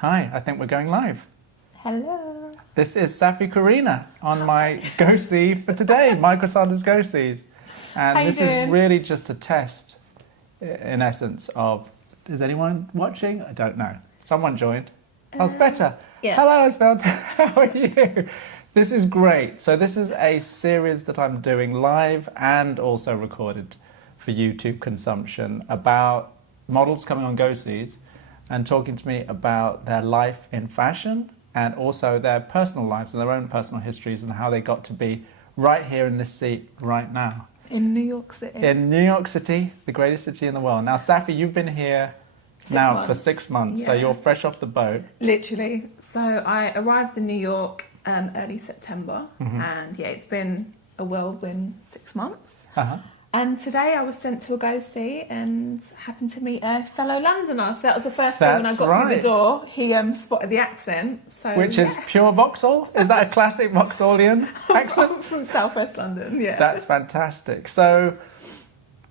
Hi, I think we're going live. Hello. This is Saffi Karina on my Go See for today, Michael Sanders Go Sees. And this is really just a test, in essence, of, is anyone watching? I don't know. Someone joined. I was better. Yeah. Hello, Esbel. How are you? This is great. So this is a series that I'm doing live and also recorded for YouTube consumption about models coming on Go Sees and talking to me about their life in fashion and also their personal lives and their own personal histories and how they got to be right here in this seat right now. In New York City. In New York City, the greatest city in the world. Now, Saffi, you've been here for 6 months, so you're fresh off the boat. Literally. So I arrived in New York early September, and it's been a whirlwind 6 months. And today I was sent to a Go See and happened to meet a fellow Londoner. So that was the first thing when I got through the door. He spotted the accent. So which is pure Vauxhall? Is that a classic Vauxhallian accent? From Southwest London, yeah. That's fantastic. So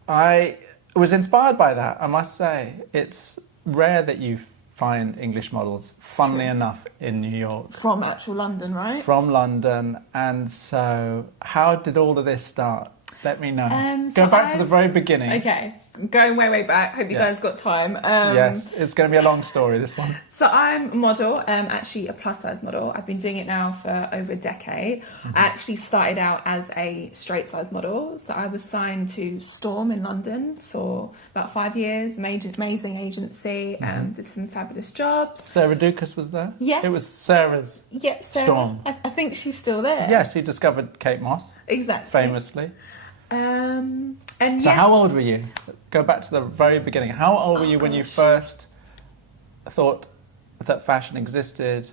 I was inspired by that, I must say. It's rare that you find English models, funnily enough, in New York. From actual London, right? From London. And so how did all of this start? Let me know. Go back to the very beginning. Okay, going way back. Hope you guys got time. Yes, it's going to be a long story, this one. So I'm a model, actually a plus size model. I've been doing it now for over a decade. I actually started out as a straight size model. So I was signed to Storm in London for about 5 years, made an amazing agency, did some fabulous jobs. Sarah Dukas was there? Yes. It was Sarah's Sarah. Storm. I think she's still there. Yes, he discovered Kate Moss. Exactly. Famously. And so how old were you? Go back to the very beginning. How old were you when you first thought that fashion existed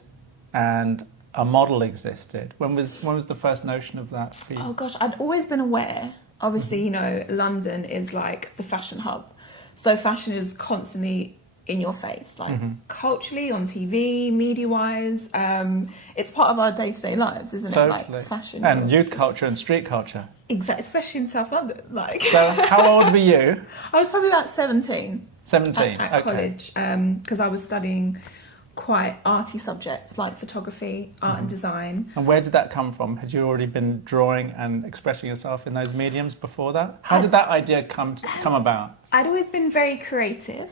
and a model existed? When was the first notion of that for you? Oh gosh, I'd always been aware. Obviously, you know, London is like the fashion hub. So fashion is constantly in your face, like culturally, on TV, media-wise. It's part of our day-to-day lives, isn't it? Like fashion. And youth culture and street culture. Exactly, especially in South London. Like. So how old were you? I was probably about 17. 17, at college, because I was studying quite arty subjects like photography, art and design. And where did that come from? Had you already been drawing and expressing yourself in those mediums before that? How did that idea come about? I'd always been very creative.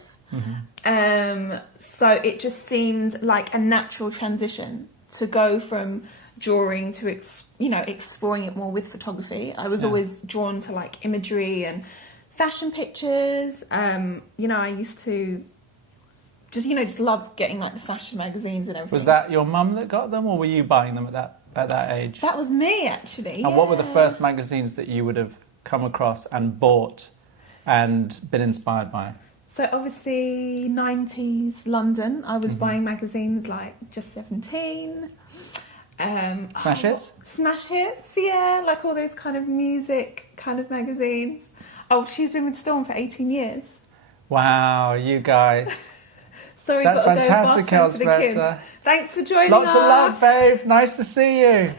So it just seemed like a natural transition to go from drawing to exploring it more with photography. I was always drawn to like imagery and fashion pictures. I used to just love getting like the fashion magazines and everything. Was that your mum that got them, or were you buying them at that age? That was me, actually. And what were the first magazines that you would have come across and bought and been inspired by? So obviously 90s London, I was buying magazines like Just 17. Smash Hits? Smash Hits, yeah, like all those kind of music kind of magazines. Oh, she's been with Storm for 18 years. Wow, you guys. Sorry, that's got to fantastic, go for the kids. Thanks for joining us. Lots of love, babe. Nice to see you.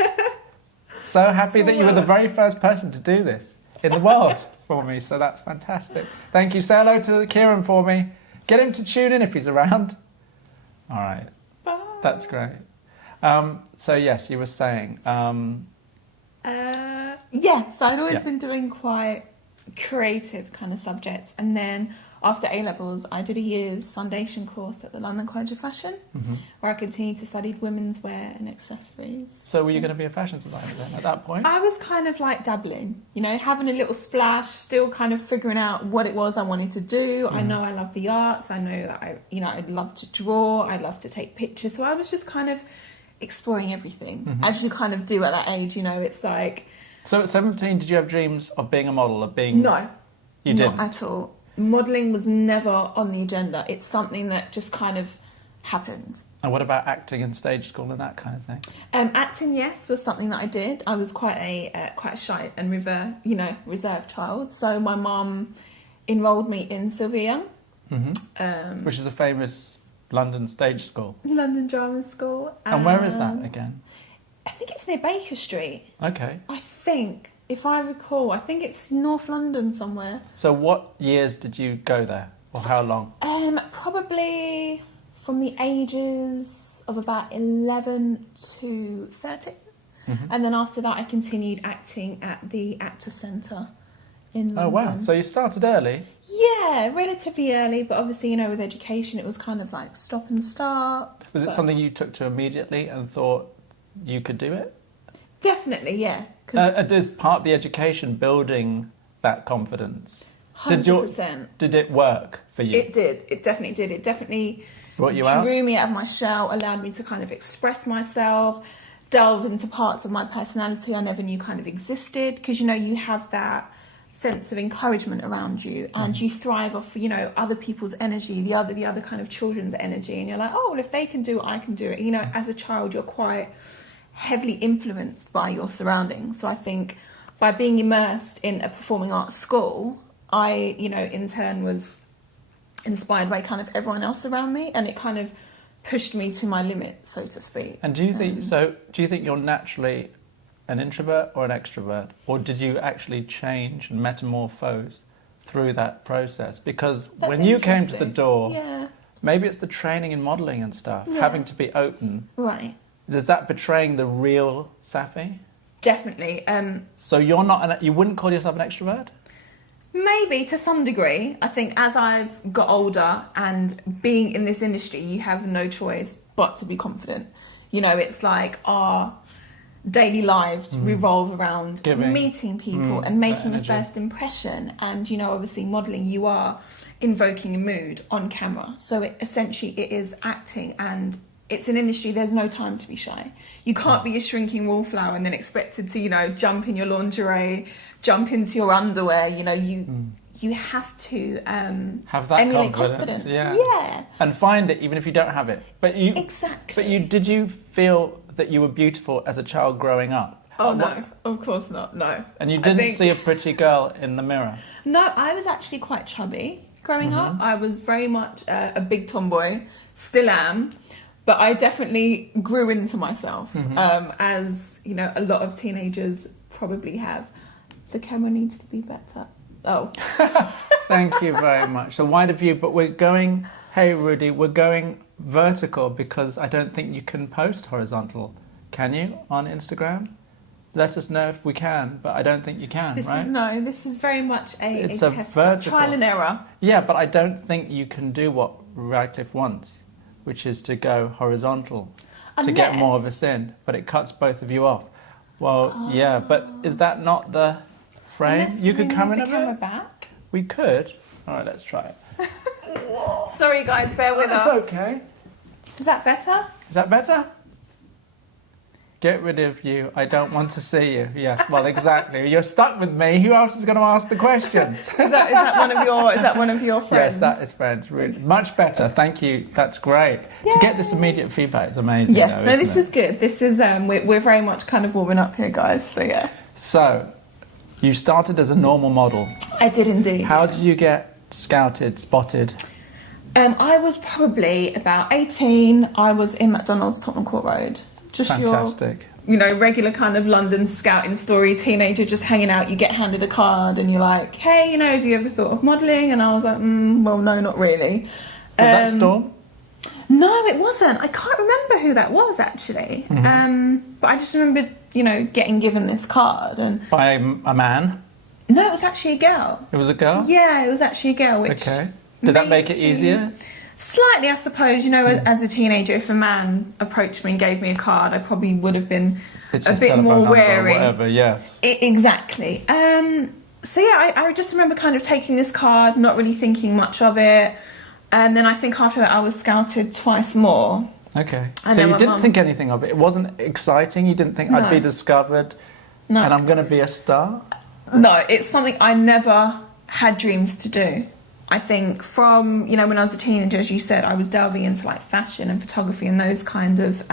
So happy that you were the very first person to do this in the world for me, so that's fantastic. Thank you. Say hello to Kieran for me. Get him to tune in if he's around. All right. Bye. That's great. So yes, you were saying. So I'd always been doing quite creative kind of subjects, and then after A-levels I did a year's foundation course at the London College of Fashion, where I continued to study women's wear and accessories. So were you going to be a fashion designer then at that point? I was kind of like dabbling, having a little splash, still kind of figuring out what it was I wanted to do. I know I love the arts, I know that I'd love to draw, I'd love to take pictures, so I was just kind of exploring everything, as you kind of do at that age, it's like... So at 17, did you have dreams of being a model, of being... No. You didn't? Not at all. Modelling was never on the agenda. It's something that just kind of happened. And what about acting and stage school and that kind of thing? Acting, yes, was something that I did. I was quite a shy and reserved child. So my mum enrolled me in Sylvia Young. Which is a famous London stage school. London Drama School. And where is that again? I think it's near Baker Street. Okay. I think, if I recall, I think it's North London somewhere. So what years did you go there? Or how long? Probably from the ages of about 11 to 13. And then after that, I continued acting at the Actor Centre in London. Oh, wow. So you started early? Yeah, relatively early, but obviously, you know, with education, it was kind of like stop and start. Was it something you took to immediately and thought you could do it? Definitely, yeah. Is part of the education building that confidence? 100%. Did it work for you? It did. It definitely did. It definitely brought you out? Drew me out of my shell, allowed me to kind of express myself, delve into parts of my personality I never knew kind of existed, because, you know, you have that sense of encouragement around you, and you thrive off, you know, other people's energy, the other kind of children's energy, and you're like, oh, well, if they can do it, I can do it. You know, as a child, you're quite heavily influenced by your surroundings. So I think by being immersed in a performing arts school, I, you know, in turn was inspired by kind of everyone else around me, and it kind of pushed me to my limit, so to speak. And do you think you're naturally an introvert or an extrovert, or did you actually change and metamorphose through that process? Because when you came to the door, maybe it's the training in modelling and stuff, having to be open. Right. Is that betraying the real Saffi? Definitely. So you're not you wouldn't call yourself an extrovert? Maybe to some degree. I think as I've got older and being in this industry, you have no choice but to be confident. You know, it's like our daily lives revolve around meeting people and making a first impression. And, you know, obviously modelling, you are invoking a mood on camera. So essentially it is acting, and it's an industry, there's no time to be shy. You can't be a shrinking wallflower and then expected to, you know, jump in your lingerie, jump into your underwear. You know, you have to have that emulate confidence. Yeah. And find it even if you don't have it. But you did you feel that you were beautiful as a child growing up? Oh, no, of course not, no. And you didn't see a pretty girl in the mirror? No, I was actually quite chubby growing up. I was very much a big tomboy, still am. But I definitely grew into myself, as, you know, a lot of teenagers probably have. The camera needs to be better. Oh. Thank you very much. So wide of view, but we're going, hey Rudy, we're going vertical because I don't think you can post horizontal. Can you on Instagram? Let us know if we can, but I don't think you can, right? This is very much a test, vertical. Trial and error. Yeah, but I don't think you can do what Radcliffe wants, which is to go horizontal, to get more of us in, but it cuts both of you off. Well, yeah, but is that not the frame? You could come in a bit. Camera back. We could. All right, let's try it. Sorry, guys, bear with us. It's okay. Is that better? Is that better? Get rid of you. I don't want to see you. Yes, well, exactly. You're stuck with me. Who else is going to ask the questions? Is that one of your friends? Yes, that is friends. Really. Much better. Thank you. That's great. Yay. To get this immediate feedback is amazing. Yes, though, this is good. This is we're very much kind of warming up here, guys. So yeah. So, you started as a normal model. I did indeed. How did you get scouted, spotted? I was probably about 18. I was in McDonald's, Tottenham Court Road. Just fantastic. Your, you know, regular kind of London scouting story, teenager just hanging out. You get handed a card and you're like, hey, you know, have you ever thought of modelling? And I was like, well, no, not really. Was that Storm? No, it wasn't. I can't remember who that was, actually. But I just remembered, you know, getting given this card. And by a man? No, it was actually a girl. It was a girl? Yeah, it was actually a girl. Which okay. Did that make it easier? Slightly, I suppose. You know, as a teenager, if a man approached me and gave me a card, I probably would have been a bit more wary. Whatever, yeah. Exactly. So yeah, I just remember kind of taking this card, not really thinking much of it, and then I think after that I was scouted twice more. Okay. So you didn't think anything of it. It wasn't exciting. You didn't think I'd be discovered, and I'm going to be a star. No, it's something I never had dreams to do. I think from, you know, when I was a teenager, as you said, I was delving into like fashion and photography and those kind of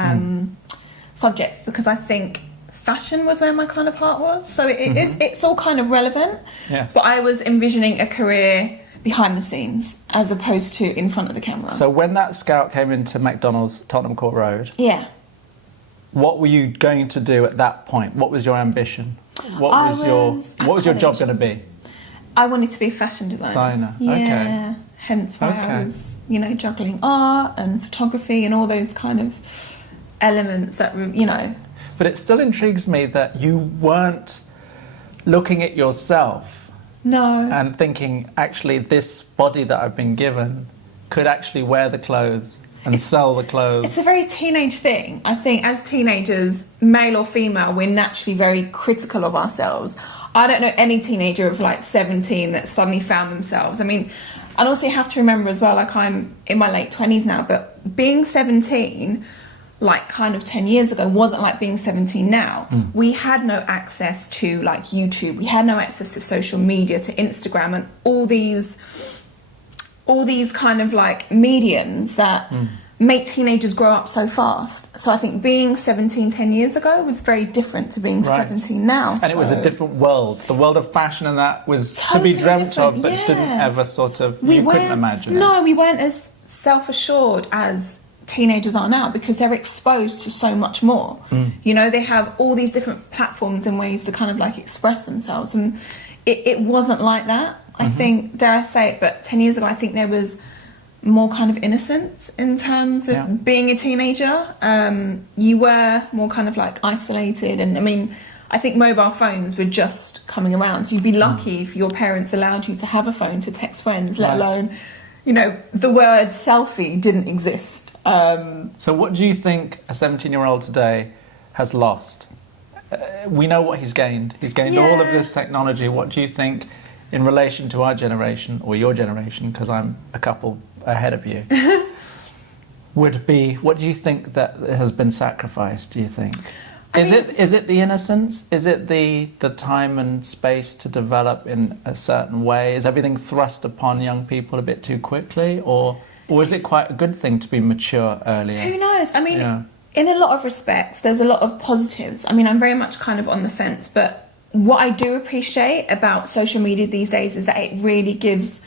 subjects, because I think fashion was where my kind of heart was. So it's all kind of relevant. Yes. But I was envisioning a career behind the scenes as opposed to in front of the camera. So when that scout came into McDonald's, Tottenham Court Road, yeah, what were you going to do at that point? What was your ambition? What was your job going to be? I wanted to be a fashion designer. Yeah. Okay. Hence why I was, you know, juggling art and photography and all those kind of elements that, you know. But it still intrigues me that you weren't looking at yourself and thinking, actually, this body that I've been given could actually wear the clothes and sell the clothes. It's a very teenage thing. I think as teenagers, male or female, we're naturally very critical of ourselves. I don't know any teenager of like 17 that suddenly found themselves. I mean, and also you have to remember as well, like I'm in my late 20s now, but being 17, like kind of 10 years ago, wasn't like being 17 now. We had no access to like YouTube. We had no access to social media, to Instagram and all these kind of like mediums that make teenagers grow up so fast. So I think being 17 10 years ago was very different to being 17 now. And it was a different world. The world of fashion and that was totally to be dreamt of, but didn't ever sort of, you couldn't imagine it. No, we weren't as self-assured as teenagers are now because they're exposed to so much more. You know, they have all these different platforms and ways to kind of like express themselves. And it wasn't like that. I think, dare I say it, but 10 years ago, I think there was more kind of innocence in terms of being a teenager. You were more kind of like isolated. And I mean, I think mobile phones were just coming around. So you'd be lucky if your parents allowed you to have a phone to text friends, let alone, you know, the word selfie didn't exist. So what do you think a 17-year-old today has lost? We know what he's gained. He's gained all of this technology. What do you think in relation to our generation, or your generation, because I'm a couple ahead of you, would be, what do you think that has been sacrificed, do you think? Is it the innocence? Is it the time and space to develop in a certain way? Is everything thrust upon young people a bit too quickly? Or is it quite a good thing to be mature earlier? Who knows? I mean, in a lot of respects, there's a lot of positives. I mean, I'm very much kind of on the fence, but what I do appreciate about social media these days is that it really gives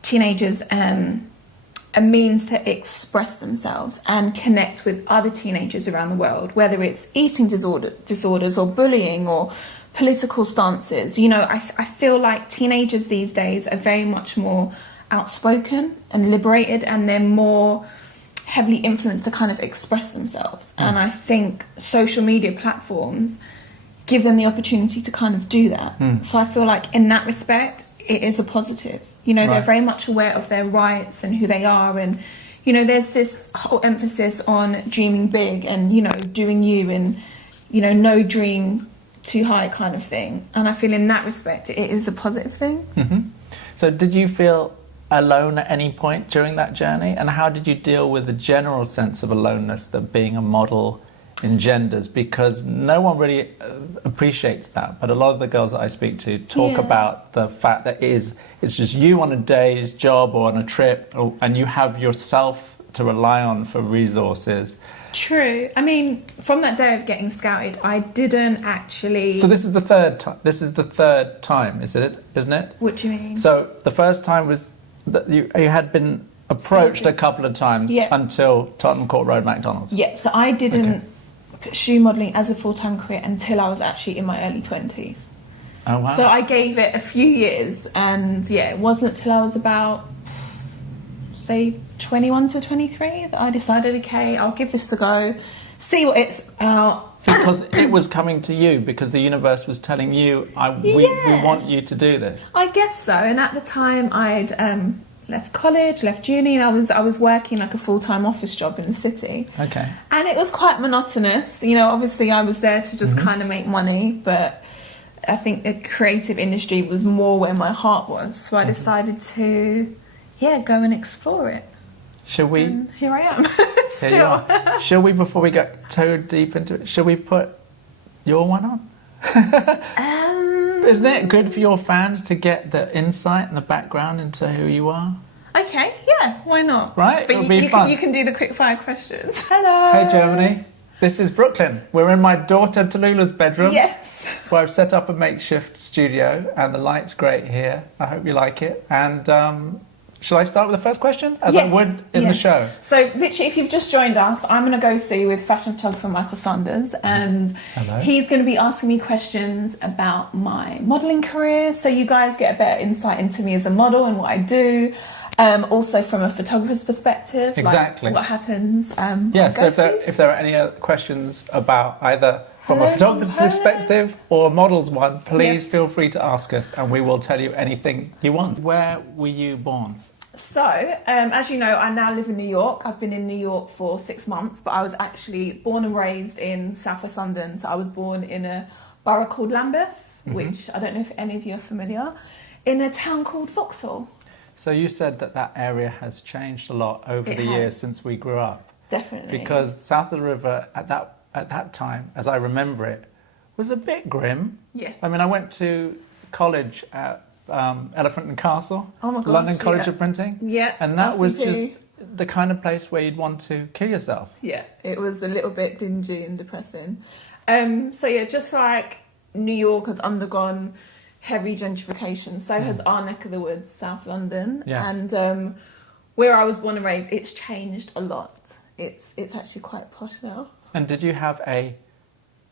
teenagers a means to express themselves and connect with other teenagers around the world, whether it's eating disorders or bullying or political stances. You know, I feel like teenagers these days are very much more outspoken and liberated, and they're more heavily influenced to kind of express themselves. And I think social media platforms give them the opportunity to kind of do that. So I feel like in that respect, it is a positive. You know, they're very much aware of their rights and who they are. And, you know, there's this whole emphasis on dreaming big and, you know, doing you and, you know, no dream too high kind of thing. And I feel in that respect, it is a positive thing. So did you feel alone at any point during that journey? And how did you deal with the general sense of aloneness that being a model engenders? Because no one really appreciates that, but a lot of the girls that I speak to talk about the fact that it's just you on a day's job or on a trip, and you have yourself to rely on for resources. True. I mean, from that day of getting scouted, I didn't actually... So this is the third time. This is the third time, isn't it? What do you mean? So the first time was that you had been approached a couple of times until Tottenham Court Road McDonald's. Yep. So I didn't put shoe modelling as a full-time career until I was actually in my early 20s. Oh, wow. So I gave it a few years, and it wasn't till I was about, say, 21 to 23 that I decided, okay, I'll give this a go, see what it's about. Because it was coming to you, because the universe was telling you, we want you to do this. I guess so. And at the time, I'd left college, left uni, and I was working like a full-time office job in the city. Okay. And it was quite monotonous. You know, obviously I was there to just kind of make money, but I think the creative industry was more where my heart was. So I decided to, go and explore it. Shall we? And here I am. Here you are. Shall we, before we get too deep into it, shall we put your one on? Isn't it good for your fans to get the insight and the background into who you are? Okay, why not? Right, but it'll be fun. You can do the quick fire questions. Hello. Hey Germany, this is Brooklyn. We're in my daughter Tallulah's bedroom. Yes. Where I've set up a makeshift studio, and the light's great here. I hope you like it. And Shall I start with the first question, as I would in the show? So, literally, if you've just joined us, I'm going to go see with fashion photographer Michael Sanders, and he's going to be asking me questions about my modelling career, so you guys get a better insight into me as a model and what I do. Also, from a photographer's perspective, exactly, like what happens. So if there are any other questions about either from a photographer's perspective or a model's one, please feel free to ask us, and we will tell you anything you want. Where were you born? So, as you know, I now live in New York. I've been in New York for 6 months, but I was actually born and raised in South West London. So I was born in a borough called Lambeth, which I don't know if any of you are familiar, in a town called Vauxhall. So you said that area has changed a lot over the years since we grew up. Definitely. Because south of the river at that time, as I remember it, was a bit grim. Yes. I mean, I went to college at Elephant and Castle, oh my gosh, London College of Printing. Yeah. And that was just the kind of place where you'd want to kill yourself. Yeah, it was a little bit dingy and depressing. Just like New York has undergone heavy gentrification, so has our neck of the woods, South London. Yeah. And where I was born and raised, it's changed a lot. It's actually quite posh now. And did you have a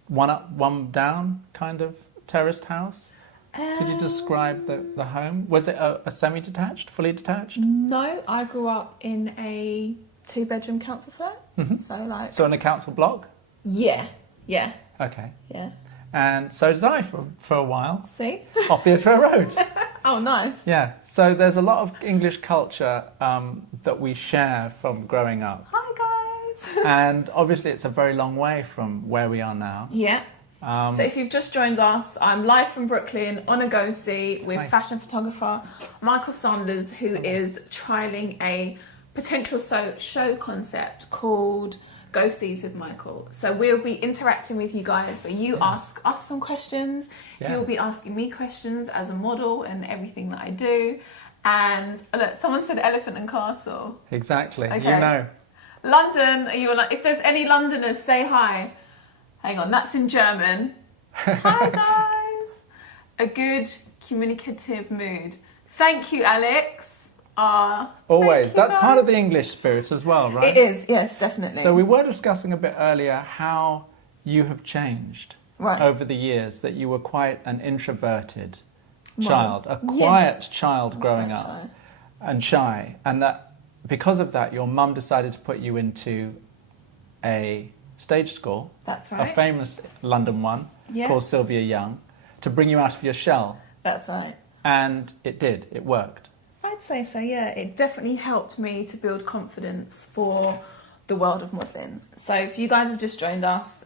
one up, one down kind of terraced house? Could you describe the home? Was it a semi-detached, fully detached? No, I grew up in a 2-bedroom council flat. So in a council block? Yeah. Okay. Yeah. And so did I for a while. See? Off the Introvert Road. Oh, nice. Yeah. So there's a lot of English culture that we share from growing up. Hi, guys. And obviously it's a very long way from where we are now. Yeah. So if you've just joined us, I'm live from Brooklyn on a go-see with fashion photographer Michael Sanders, who is trialling a potential show concept called Go-Sees with Michael. So we'll be interacting with you guys, where you ask us some questions, he'll be asking me questions as a model and everything that I do. And look, someone said Elephant and Castle. Exactly, okay. You know. London, if there's any Londoners, say hi. Hang on, that's in German. Hi guys. A good communicative mood. Thank you, Alex. Always. That's part of the English spirit as well, right? It is, yes, definitely. So we were discussing a bit earlier how you have changed over the years, that you were quite an introverted child, a quiet child growing up and shy. And that because of that, your mum decided to put you into a stage school, that's right, a famous London one called Sylvia Young, to bring you out of your shell. That's right. And it did, it worked. I'd say so, yeah. It definitely helped me to build confidence for the world of modelling. So if you guys have just joined us,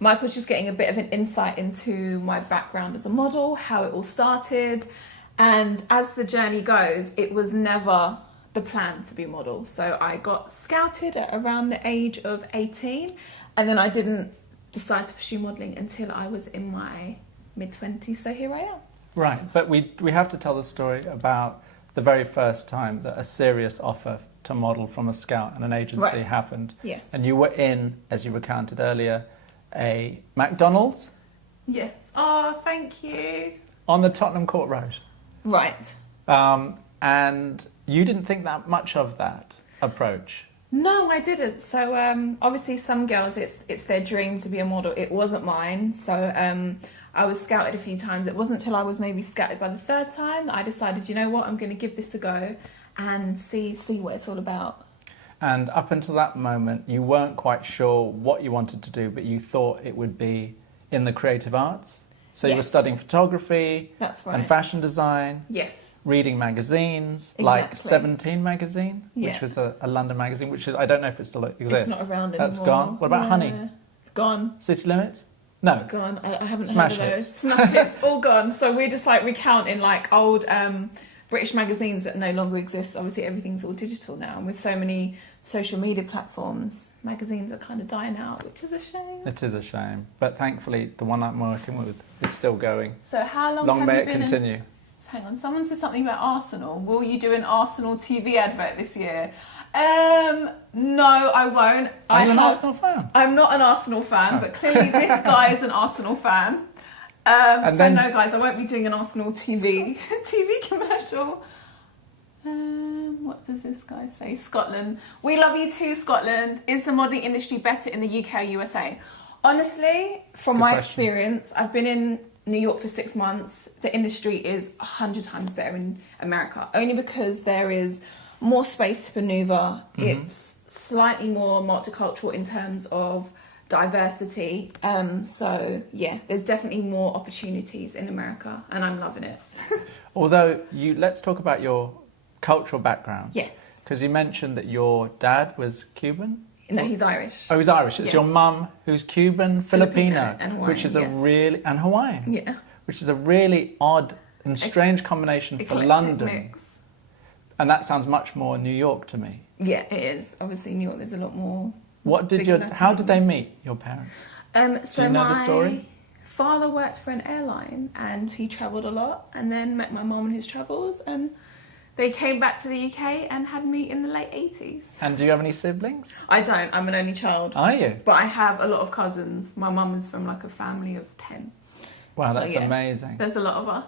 Michael's just getting a bit of an insight into my background as a model, how it all started, and as the journey goes, it was never the plan to be a model. So I got scouted at around the age of 18, and then I didn't decide to pursue modelling until I was in my mid-20s, so here I am. Right, but we have to tell the story about the very first time that a serious offer to model from a scout and an agency happened. Yes. And you were in, as you recounted earlier, a McDonald's? Yes. Oh, thank you. On the Tottenham Court Road. Right. And you didn't think that much of that approach? No, I didn't. So obviously some girls, it's their dream to be a model. It wasn't mine. So I was scouted a few times. It wasn't until I was maybe scouted by the third time that I decided, you know what, I'm going to give this a go and see what it's all about. And up until that moment, you weren't quite sure what you wanted to do, but you thought it would be in the creative arts? So you were studying photography, that's right, and fashion design. Yes. Reading magazines, like 17 magazine, which was a London magazine, which is, I don't know if it still exists. It's not around anymore. That's gone. What about Honey? It's gone. City Limits? No. Gone. I haven't Smash heard of those. Hits. Smash Hits, all gone. So we're just like recounting like old British magazines that no longer exist. Obviously everything's all digital now, and with so many social media platforms, magazines are kind of dying out, which is a shame. It is a shame, but thankfully the one I'm working with is still going. So how long may have it you been continue. Hang on, someone said something about Arsenal. Will you do an Arsenal TV advert this year? No, I won't. Are you an Arsenal fan? I'm not an Arsenal fan, but clearly this guy is an Arsenal fan. No, guys, I won't be doing an Arsenal TV commercial. What does this guy say? Scotland. We love you too, Scotland. Is the modelling industry better in the UK or USA? Honestly, from my experience, I've been in New York for 6 months. The industry is 100 times better in America, only because there is more space to maneuver. It's slightly more multicultural in terms of diversity. So yeah, there's definitely more opportunities in America, and I'm loving it. Although, let's talk about your cultural background. Yes. Because you mentioned that your dad was Cuban. No, he's Irish. Oh, he's Irish. It's your mum who's Cuban, Filipino, and Hawaiian, which is a really and Hawaiian. Yeah. Which is a really odd and strange combination for London. Mix. And that sounds much more New York to me. Yeah, it is. Obviously, New York, there's a lot more. How did they meet, your parents? So do you know the story? my father worked for an airline, and he travelled a lot, and then met my mum on his travels, and they came back to the UK and had me in the late 80s. And do you have any siblings? I don't. I'm an only child. Are you? But I have a lot of cousins. My mum is from like a family of 10. Wow, So, that's yeah, amazing. There's a lot of us.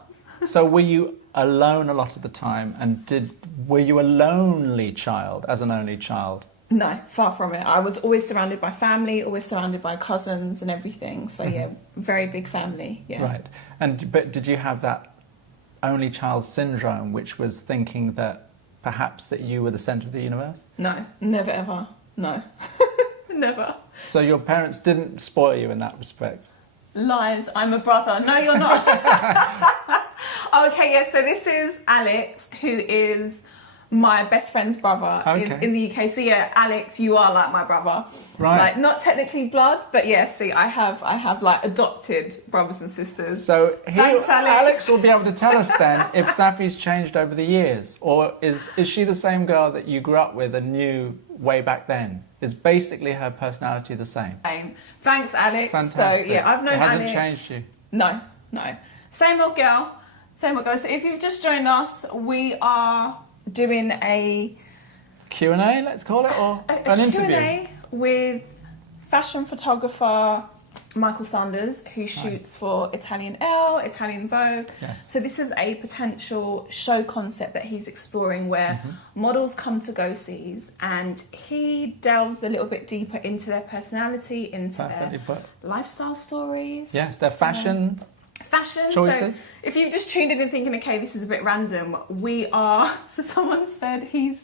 So were you alone a lot of the time? And were you a lonely child as an only child? No, far from it. I was always surrounded by family, always surrounded by cousins and everything. So yeah, very big family. Yeah. Right. But did you have that only child syndrome, which was thinking that perhaps that you were the centre of the universe? No, never ever. No, never. So your parents didn't spoil you in that respect? Lies. I'm a brother. No, you're not. Okay, yeah. So this is Alex, who is my best friend's brother in the UK. So yeah, Alex, you are like my brother. Right. Like not technically blood, but yeah. See, I have like adopted brothers and sisters. So Thanks, Alex. will be able to tell us then if Saffi's changed over the years, or is she the same girl that you grew up with and knew way back then? Is basically her personality the same? Thanks, Alex. Fantastic. So yeah, I've known It hasn't Alex. changed you? No. Same old girl. So if you've just joined us, we are doing a Q&A, let's call it, or an interview? Q&A with fashion photographer Michael Sanders, who shoots for Italian Elle, Italian Vogue. Yes. So this is a potential show concept that he's exploring where models come to go-sees and he delves a little bit deeper into their personality, into their lifestyle stories. Yes, their fashion choices. So if you've just tuned in and thinking, okay, this is a bit random, so someone said he's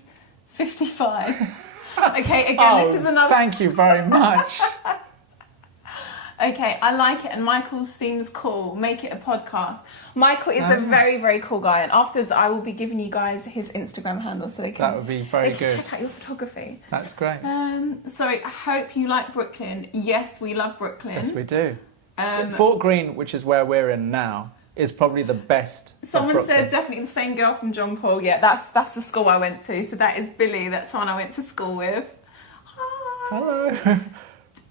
55. Okay, again, this is another... Thank you very much. Okay, I like it, and Michael seems cool. Make it a podcast. Michael is a very, very cool guy, and afterwards I will be giving you guys his Instagram handle so they can... That would be very good. Check out your photography. That's great. So I hope you like Brooklyn. Yes, we love Brooklyn. Yes, we do. Fort Greene, which is where we're in now, is probably the best. Someone said definitely the same girl from John Paul. Yeah, that's the school I went to. So that is Billy. That's someone I went to school with. Hi. Hello.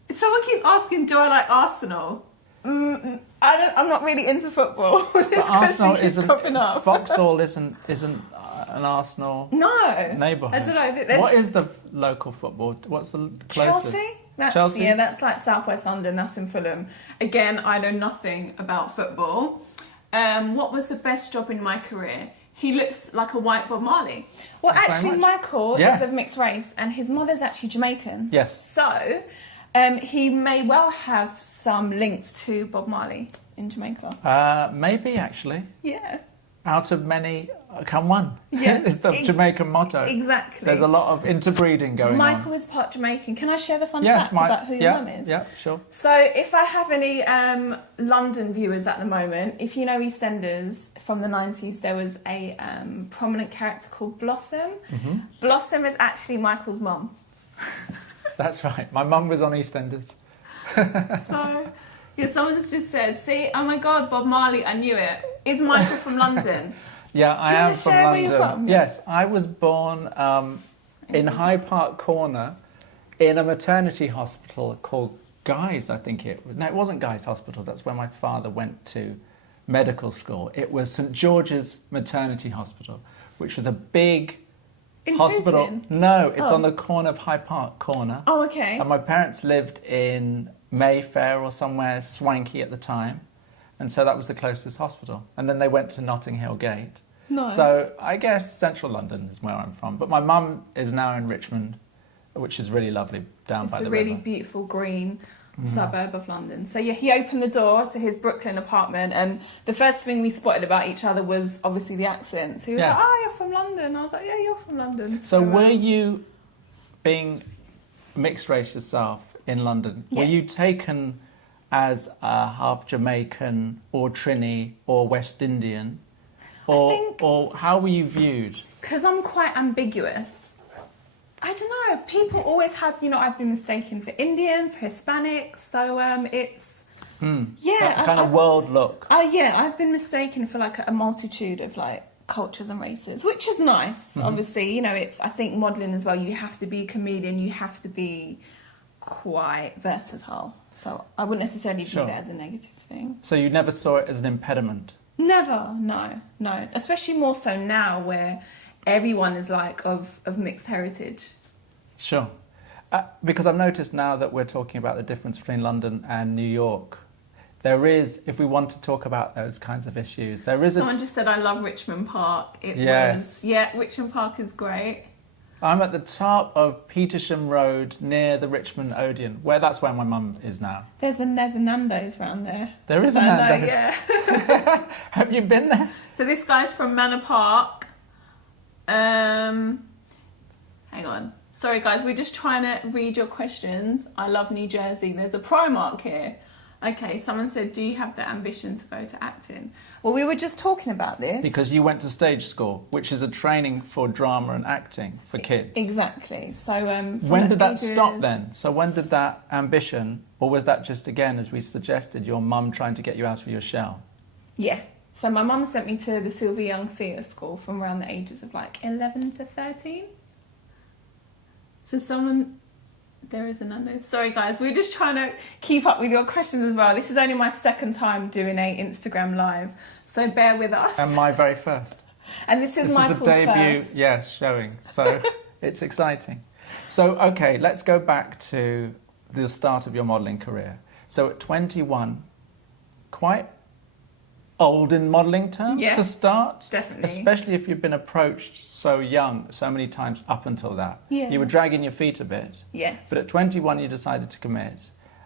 Someone keeps asking, do I like Arsenal? I'm not really into football. This Arsenal isn't. Cropping up. Vauxhall isn't an Arsenal. Neighbourhood. I don't know. What is the local football? What's the closest? Chelsea. Chelsea. Yeah, that's like Southwest London. That's in Fulham. Again, I know nothing about football. What was the best job in my career? He looks like a white Bob Marley. Well, actually, Michael is of mixed race, and his mother's actually Jamaican. Yes. So, he may well have some links to Bob Marley in Jamaica. Maybe, actually. Yeah. Out of many, come one. Yeah. It's the Jamaican motto. Exactly. There's a lot of interbreeding going on. Michael is part Jamaican. Can I share the fun fact about who your mum is? Yeah, sure. So if I have any London viewers at the moment, if you know EastEnders from the 90s, there was a prominent character called Blossom. Mm-hmm. Blossom is actually Michael's mum. That's right. My mum was on EastEnders. So, yeah, someone's just said, see, oh my God, Bob Marley, I knew it. Is Michael from London? Yeah, I am from London. Where you're from? Yes, I was born in Hyde Park Corner in a maternity hospital called Guy's, I think it was. No, it wasn't Guy's Hospital. That's where my father went to medical school. It was St George's Maternity Hospital, which was a big hospital. Tooting? No, it's on the corner of Hyde Park Corner. Oh, okay. And my parents lived in Mayfair or somewhere swanky at the time. And so that was the closest hospital. And then they went to Notting Hill Gate. Nice. So I guess central London is where I'm from. But my mum is now in Richmond, which is really lovely down by the river. It's a really beautiful green suburb of London. So yeah, he opened the door to his Brooklyn apartment, and the first thing we spotted about each other was obviously the accents. He was like, "Oh, you're from London." I was like, "Yeah, you're from London." So were you, being mixed race yourself in London, were you taken as a half Jamaican or Trini or West Indian? Or how were you viewed? Because I'm quite ambiguous. I don't know. People always have, I've been mistaken for Indian, for Hispanic. So it's, that kind of world look. I've been mistaken for like a multitude of like cultures and races, which is nice. Obviously, I think modelling as well, you have to be a comedian, you have to be quite versatile. So I wouldn't necessarily view that as a negative thing. So you never saw it as an impediment? Never, no. Especially more so now where everyone is like of mixed heritage. Sure. Because I've noticed now that we're talking about the difference between London and New York, there is, if we want to talk about those kinds of issues, there is Someone just said, I love Richmond Park. Richmond Park is great. I'm at the top of Petersham Road near the Richmond Odeon, that's where my mum is now. There's a Nando's round there. There is a Nando's? Yeah. Have you been there? So this guy's from Manor Park. Hang on. Sorry guys, we're just trying to read your questions. I love New Jersey. There's a Primark here. Okay, someone said, do you have the ambition to go to acting? Well, we were just talking about this. Because you went to stage school, which is a training for drama and acting for kids. Exactly. So when did that stop then? So when did that ambition, or was that just, again, as we suggested, your mum trying to get you out of your shell? Yeah. So my mum sent me to the Sylvia Young Theatre School from around the ages of like 11 to 13. So there is a Nando's. Sorry guys, we're just trying to keep up with your questions as well. This is only my second time doing a Instagram live, so bear with us. And my very first. And this is Michael's a debut, first. Yes, showing. So it's exciting. So, okay, let's go back to the start of your modelling career. So at 21, quite old in modelling terms to start? Definitely. Especially if you've been approached so young, so many times up until that. Yeah. You were dragging your feet a bit. Yes. But at 21 you decided to commit.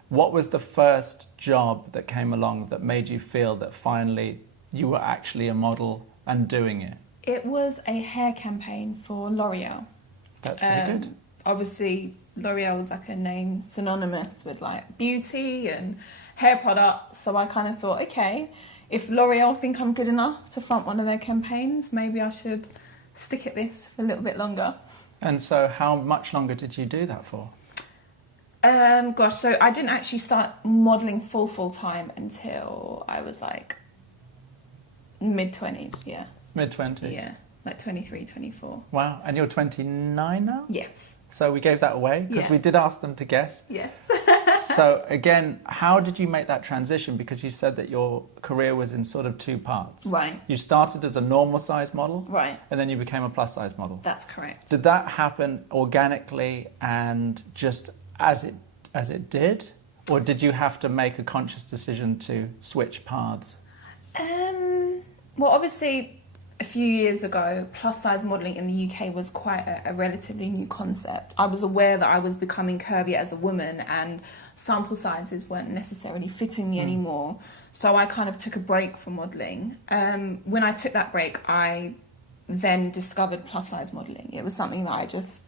What was the first job that came along that made you feel that finally you were actually a model and doing it? It was a hair campaign for L'Oreal. That's pretty good. Obviously, L'Oreal was like a name synonymous with like beauty and hair products. So I kind of thought, okay, if L'Oreal think I'm good enough to front one of their campaigns, maybe I should stick at this for a little bit longer. And so how much longer did you do that for? So I didn't actually start modelling full time until I was like mid-20s, yeah. Mid-20s? Yeah, like 23, 24. Wow, and you're 29 now? Yes. So we gave that away because we did ask them to guess. Yes. So again, how did you make that transition? Because you said that your career was in sort of two parts. Right. You started as a normal size model. Right. And then you became a plus size model. That's correct. Did that happen organically and just as it did? Or did you have to make a conscious decision to switch paths? Well, obviously, a few years ago, plus size modelling in the UK was quite a relatively new concept. I was aware that I was becoming curvier as a woman and sample sizes weren't necessarily fitting me anymore. So I kind of took a break from modelling. When I took that break, I then discovered plus size modelling. It was something that I just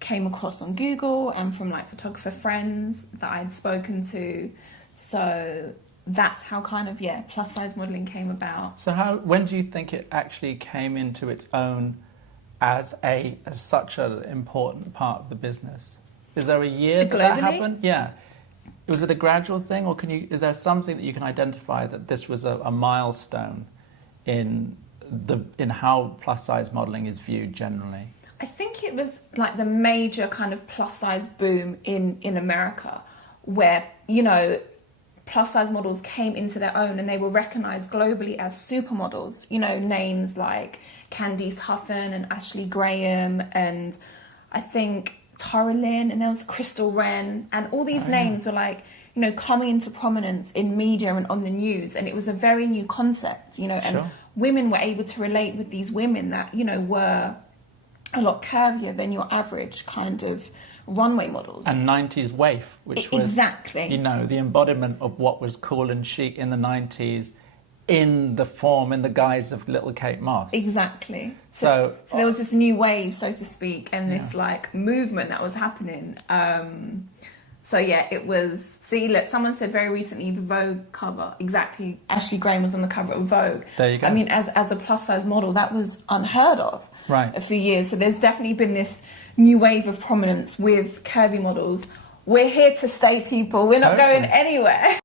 came across on Google and from like photographer friends that I'd spoken to. So that's how kind of, plus size modelling came about. So when do you think it actually came into its own as such an important part of the business? Is there a year that happened? Yeah. Was it a gradual thing, or is there something that you can identify that this was a milestone in how plus size modelling is viewed generally? I think it was like the major kind of plus size boom in America, where, plus size models came into their own and they were recognised globally as supermodels. Names like Candice Huffin and Ashley Graham and I think Tara Lynn, and there was Crystal Wren, and all these names were like, you know, coming into prominence in media and on the news, and it was a very new concept, you know, and Sure. women were able to relate with these women that, you know, were a lot curvier than your average kind of runway models. And 90s waif, which was, exactly, you know, the embodiment of what was cool and chic in the 90s, in the guise of little Kate Moss. Exactly. So there was this new wave, so to speak, and this like movement that was happening. So yeah, it was. See, look, someone said very recently the Vogue cover. Exactly, Ashley Graham was on the cover of Vogue. There you go. I mean, as a plus size model, that was unheard of. Right. A few years. So there's definitely been this new wave of prominence with curvy models. We're here to stay, people. We're not Totally. going anywhere.